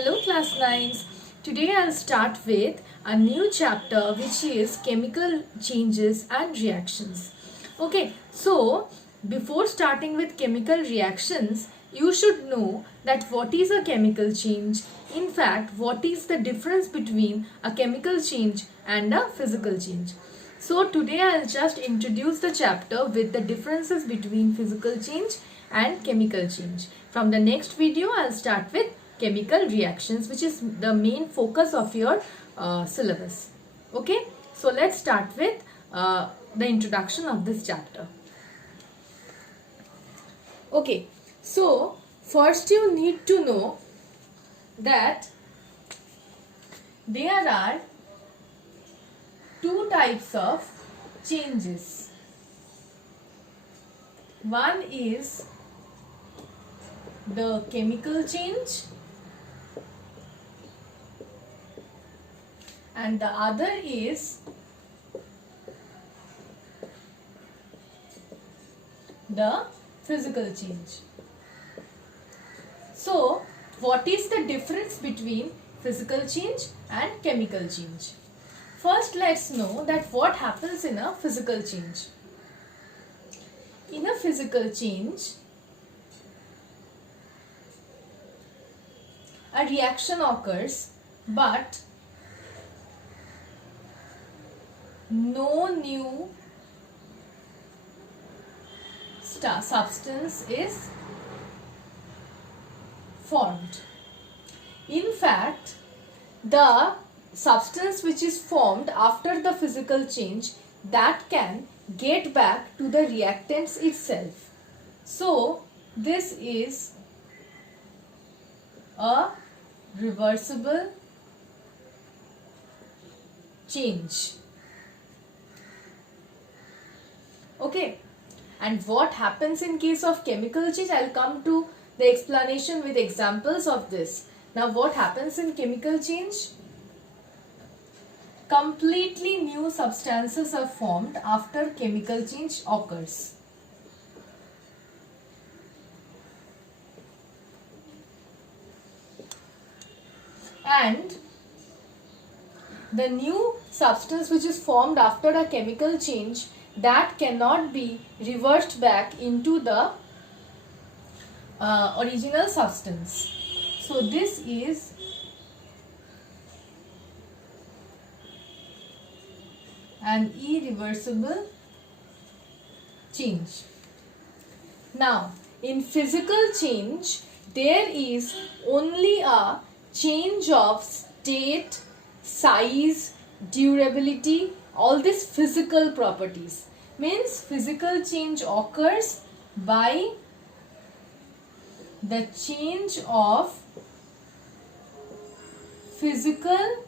Hello class 9s. Today I'll start with a new chapter which is chemical changes and reactions. Okay, so before starting with chemical reactions, you should know that what is a chemical change. In fact, what is the difference between a chemical change and a physical change. So today I'll just introduce the chapter with the differences between physical change and chemical change. From the next video I'll start with chemical reactions, which is the main focus of your syllabus. Okay, so let's start with the introduction of this chapter. Okay, so first you need to know that there are two types of changes. One is the chemical change and the other is the physical change. So, what is the difference between physical change and chemical change? First, let's know that what happens in a physical change. In a physical change, a reaction occurs, but no new substance is formed. In fact, the substance which is formed after the physical change, that can get back to the reactants itself. So, this is a reversible change. Okay, and what happens in case of chemical change? I'll come to the explanation with examples of this. Now, what happens in chemical change? Completely new substances are formed after chemical change occurs. And the new substance which is formed after a chemical change, that cannot be reversed back into the original substance. So this is an irreversible change. Now, in physical change, there is only a change of state, size, durability, all these physical properties. Means physical change occurs by the change of physical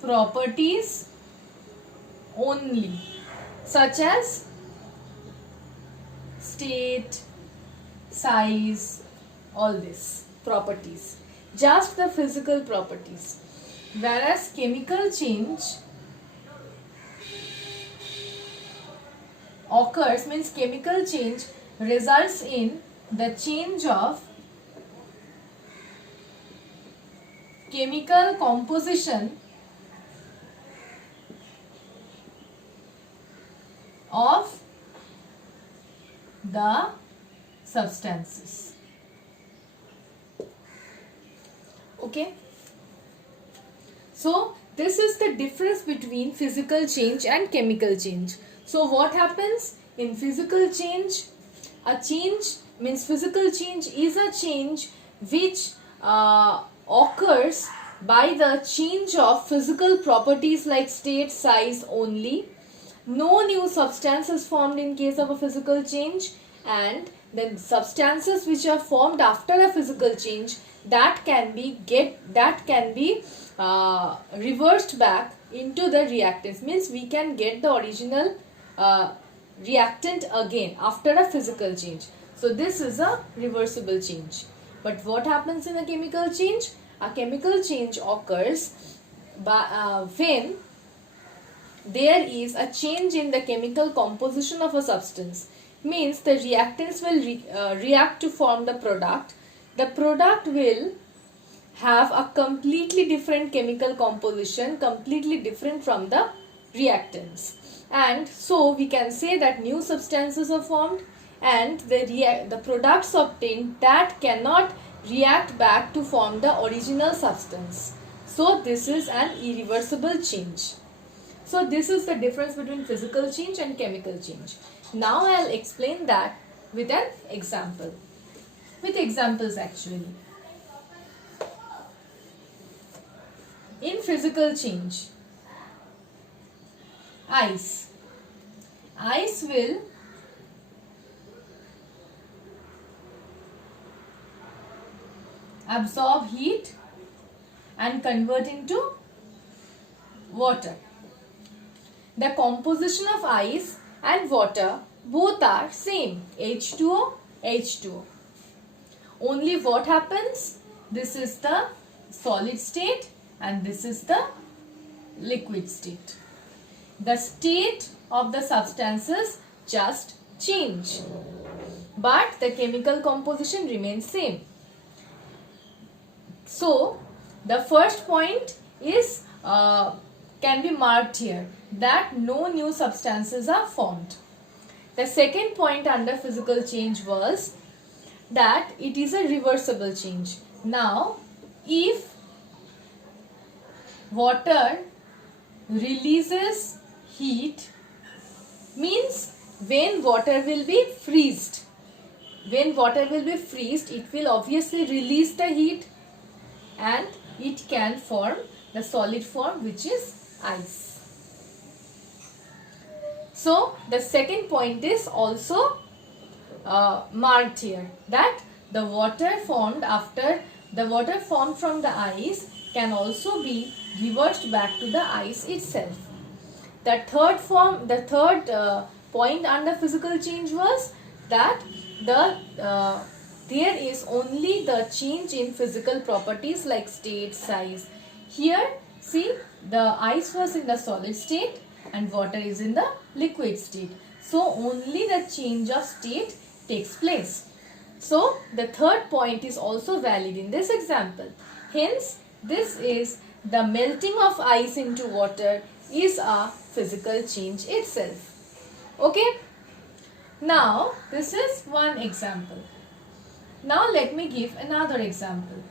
properties only, such as state, size, all these properties, just the physical properties. Whereas chemical change occurs, means chemical change results in the change of chemical composition of the substances. Okay, so this is the difference between physical change and chemical change. So what happens in physical change? A change means physical change is a change which occurs by the change of physical properties like state, size only. No new substance is formed in case of a physical change, and the substances which are formed after a physical change, that can be reversed back into the reactants. Means we can get the original reactant again after a physical change. So this is a reversible change. But what happens in a chemical change? A chemical change occurs when there is a change in the chemical composition of a substance. Means the reactants will react to form the product. The product will have a completely different chemical composition, completely different from the reactants. And so we can say that new substances are formed and the products obtained that cannot react back to form the original substance. So this is an irreversible change. So this is the difference between physical change and chemical change. Now I'll explain that with an example. With examples actually. In physical change, ice will absorb heat and convert into water. The composition of ice and water both are same, H2O, H2O. Only what happens? This is the solid state and this is the liquid state. The state of the substances just change, but the chemical composition remains same. So the first point is can be marked here, that no new substances are formed. The second point under physical change was that it is a reversible change. Now if water releases heat, means when water will be freezed. When water will be freezed, it will obviously release the heat and it can form the solid form, which is ice. So the second point is also marked here, that the water formed from the ice can also be reversed back to the ice itself. The third point under physical change was that there is only the change in physical properties like state, size. Here see, the ice was in the solid state and water is in the liquid state. So only the change of state takes place. So the third point is also valid in this example. Hence, this is the melting of ice into water is a physical change itself. Okay. Now, this is one example. Now, let me give another example.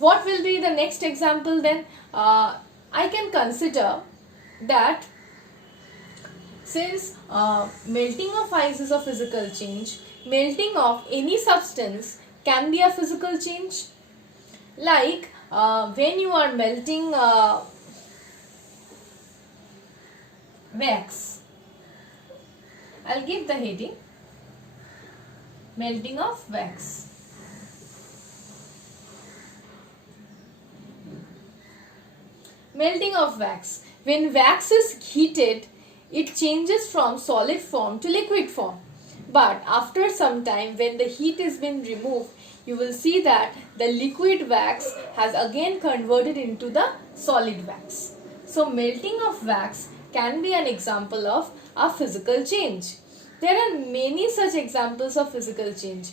What will be the next example then? I can consider that since melting of ice is a physical change, melting of any substance can be a physical change. Like when you are melting wax, I'll give the heading, melting of wax. Melting of wax. When wax is heated, it changes from solid form to liquid form. But after some time, when the heat has been removed, you will see that the liquid wax has again converted into the solid wax. So melting of wax can be an example of a physical change. There are many such examples of physical change.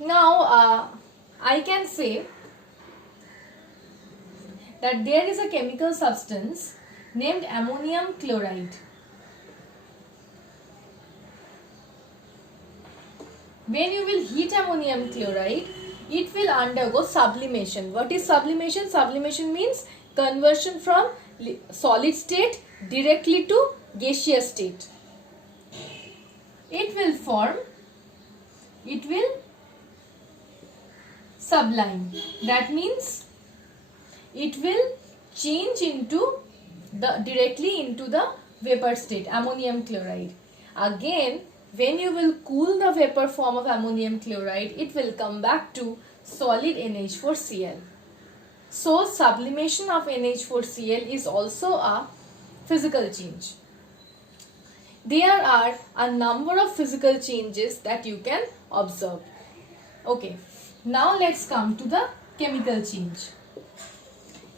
Now, I can say that there is a chemical substance named ammonium chloride. When you will heat ammonium chloride, it will undergo sublimation. What is sublimation? Sublimation means conversion from solid state directly to gaseous state. It will sublime. That means it will change directly into the vapor state, ammonium chloride. Again, when you will cool the vapor form of ammonium chloride, it will come back to solid NH4Cl. So, sublimation of NH4Cl is also a physical change. There are a number of physical changes that you can observe. Okay, now let's come to the chemical change.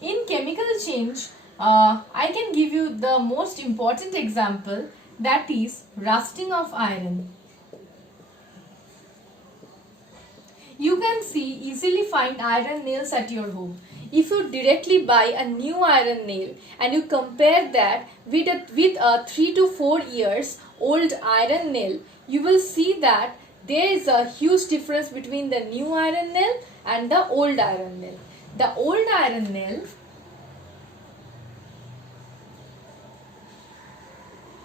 In chemical change, I can give you the most important example, that is rusting of iron. you can see easily find iron nails at your home. If you directly buy a new iron nail and you compare that with a 3 to 4 years old iron nail, you will see that there is a huge difference between the new iron nail and the old iron nail. The old iron nail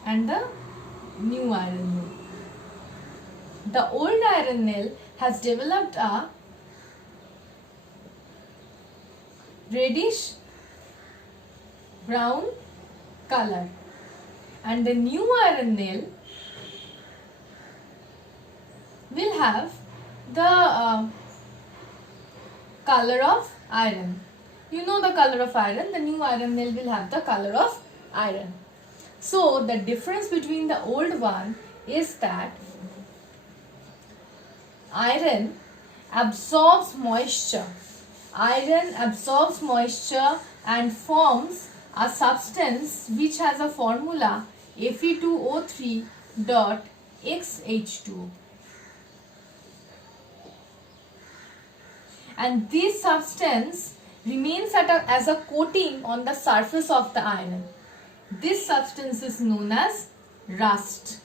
and the new iron nail. The old iron nail has developed a reddish brown color, and the new iron nail will have the color of iron. You know the color of iron, the new iron nail will have the color of iron. So the difference between the old one is that iron absorbs moisture. Iron absorbs moisture and forms a substance which has a formula Fe2O3.XH2. And this substance remains as a coating on the surface of the iron. This substance is known as rust.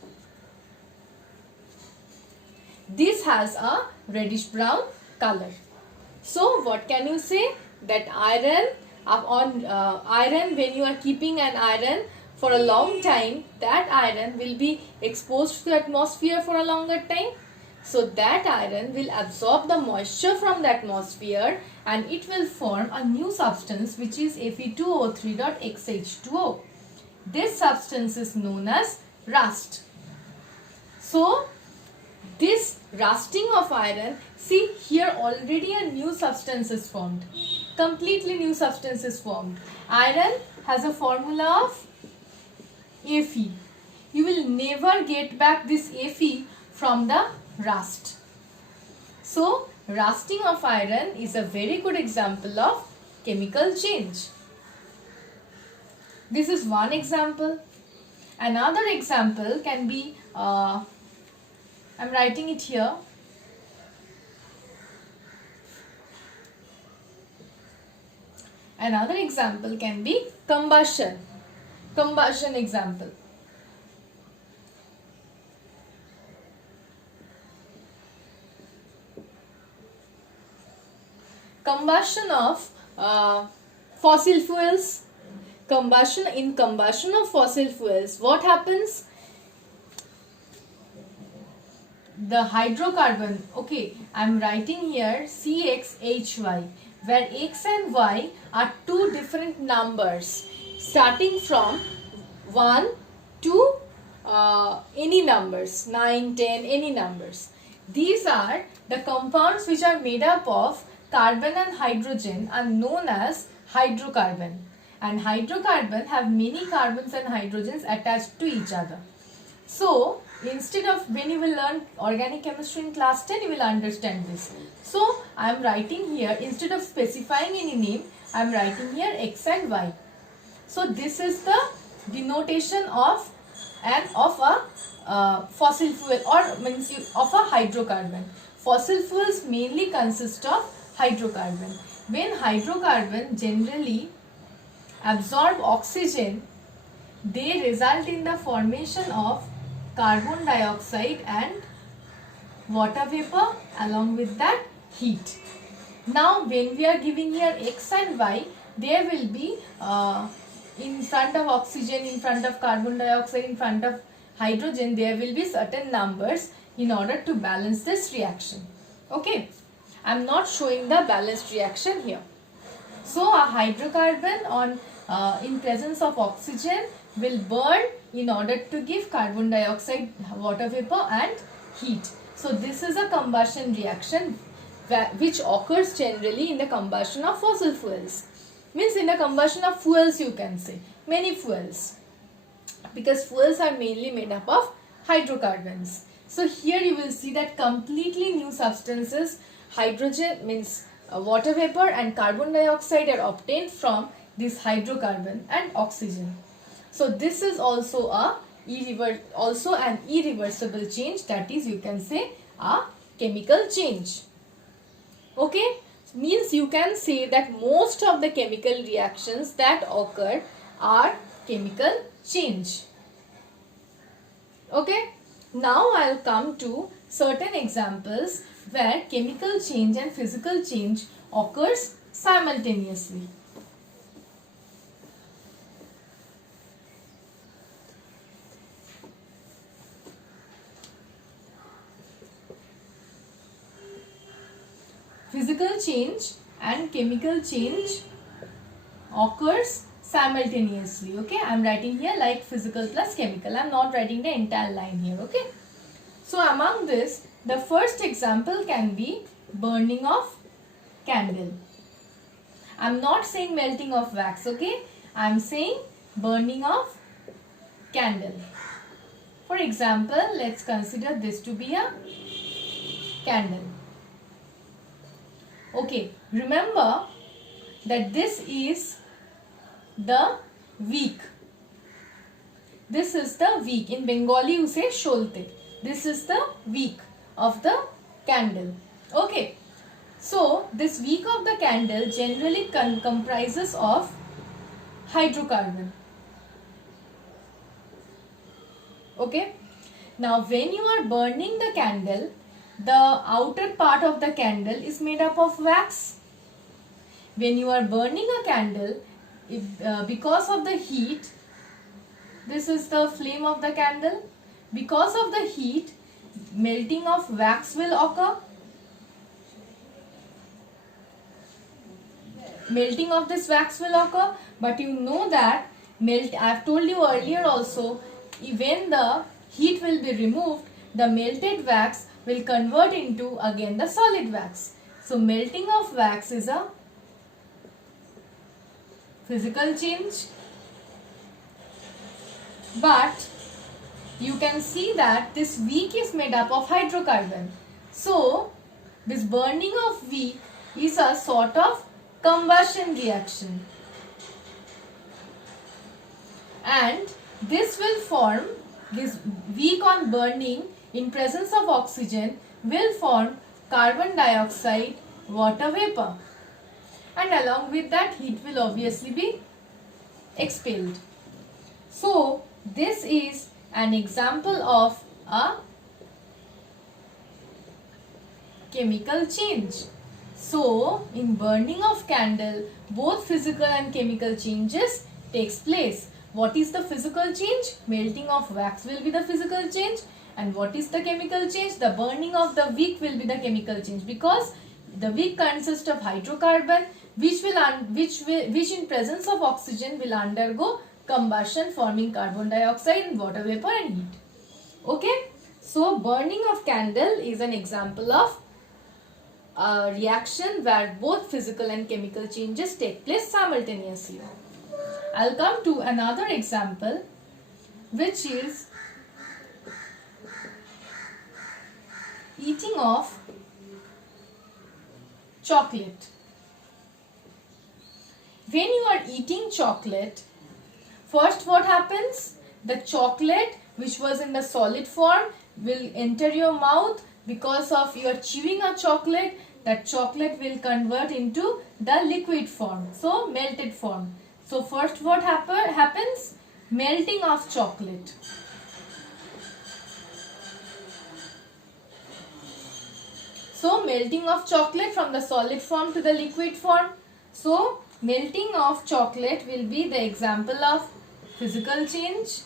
This has a reddish brown color. So what can you say? That iron, when you are keeping an iron for a long time, that iron will be exposed to the atmosphere for a longer time. So that iron will absorb the moisture from the atmosphere and it will form a new substance which is Fe2O3.XH2O. This substance is known as rust. So this rusting of iron, see here already a new substance is formed. Completely new substance is formed. Iron has a formula of Fe. You will never get back this Fe from the rust. So rusting of iron is a very good example of chemical change. This is one example. Another example can be, I am writing it here. Another example can be combustion. Combustion example. Combustion of fossil fuels. In combustion of fossil fuels, what happens? The hydrocarbon, okay, I am writing here CXHY, where X and Y are two different numbers starting from 1 to any numbers, 9, 10, any numbers. These are the compounds which are made up of carbon and hydrogen are known as hydrocarbon. And hydrocarbon have many carbons and hydrogens attached to each other. So instead of, when you will learn organic chemistry in class 10, you will understand this. So I am writing here, instead of specifying any name, I am writing here X and Y. So this is the denotation of a fossil fuel, or means of a hydrocarbon. Fossil fuels mainly consist of hydrocarbon. When hydrocarbon generally absorb oxygen, they result in the formation of carbon dioxide and water vapor, along with that heat. Now when we are giving here X and Y, there will be in front of oxygen, in front of carbon dioxide, in front of hydrogen, there will be certain numbers in order to balance this reaction. Okay, I am not showing the balanced reaction here. So a hydrocarbon in presence of oxygen will burn in order to give carbon dioxide, water vapor and heat. So this is a combustion reaction which occurs generally in the combustion of fossil fuels. Means in the combustion of fuels, you can say, many fuels, because fuels are mainly made up of hydrocarbons. So here you will see that completely new substances, hydrogen means water vapor and carbon dioxide are obtained from this hydrocarbon and oxygen. So this is also an irreversible change, that is, you can say, a chemical change. Okay, means you can say that most of the chemical reactions that occur are chemical change. Okay, now I'll come to certain examples where chemical change and physical change occurs simultaneously. Physical change and chemical change occurs simultaneously. Okay, I am writing here like physical plus chemical. I am not writing the entire line here. Okay, so among this, the first example can be burning of candle. I am not saying melting of wax. Okay, I am saying burning of candle. For example, let's consider this to be a candle. Okay, remember that this is the wick. This is the wick. In Bengali you say sholte. This is the wick of the candle. Okay, so this wick of the candle generally comprises of hydrocarbon. Okay, now when you are burning the candle, the outer part of the candle is made up of wax. When you are burning a candle, because of the heat, this is the flame of the candle. Because of the heat, melting of wax will occur. Melting of this wax will occur, but you know that I have told you earlier also, when the heat will be removed, the melted wax will convert into again the solid wax. So melting of wax is a physical change, but you can see that this wick is made up of hydrocarbon. So this burning of wick is a sort of combustion reaction, and this will form, this wick on burning in presence of oxygen will form carbon dioxide, water vapor, and along with that heat will obviously be expelled. So this is an example of a chemical change. So in burning of candle, both physical and chemical changes takes place. What is the physical change? Melting of wax will be the physical change. And what is the chemical change? The burning of the wick will be the chemical change, because the wick consists of hydrocarbon which in presence of oxygen will undergo combustion, forming carbon dioxide and water vapor and heat. Okay, so burning of candle is an example of a reaction where both physical and chemical changes take place simultaneously. I'll come to another example, which is eating of chocolate. When you are eating chocolate, first what happens? The chocolate which was in the solid form will enter your mouth. Because of your chewing a chocolate, that chocolate will convert into the liquid form, so melted form. So first what happens? Melting of chocolate. So melting of chocolate from the solid form to the liquid form. So melting of chocolate will be the example of physical change.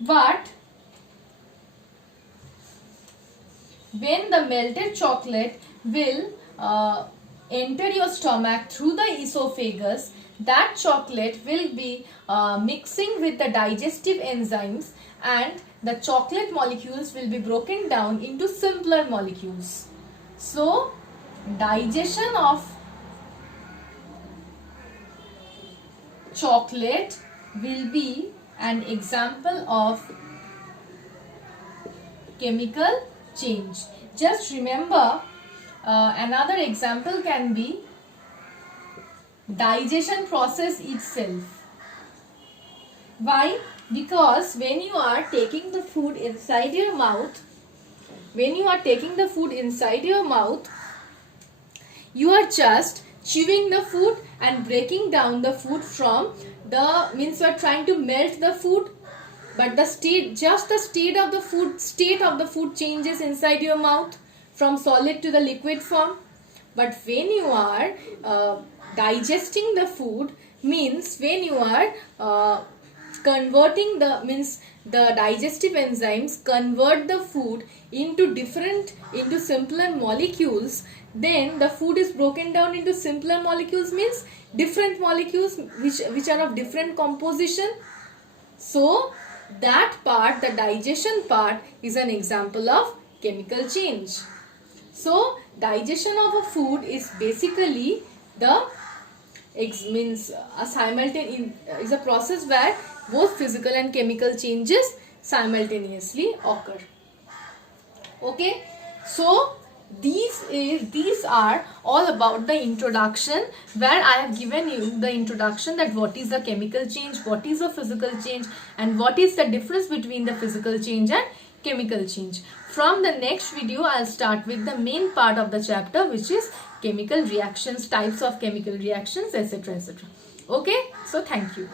But when the melted chocolate will enter your stomach through the esophagus, that chocolate will be mixing with the digestive enzymes, and the chocolate molecules will be broken down into simpler molecules. So digestion of chocolate will be an example of chemical change. Just remember, another example can be digestion process itself. Why? Because when you are taking the food inside your mouth, when you are taking the food inside your mouth, you are just chewing the food and breaking down the food from the, means you are trying to melt the food, but the state of the food changes inside your mouth from solid to the liquid form. But when you are digesting the food, means when you are converting the, means the digestive enzymes convert the food into simpler molecules, then the food is broken down into simpler molecules, means different molecules which are of different composition. So that part, the digestion part, is an example of chemical change. So digestion of a food is basically the means a is a process where both physical and chemical changes simultaneously occur. Okay, so these are all about the introduction, where I have given you the introduction that what is the chemical change, what is the physical change, and what is the difference between the physical change and chemical change. From the next video, I'll start with the main part of the chapter, which is chemical reactions, types of chemical reactions, etc., etc. Okay, so thank you.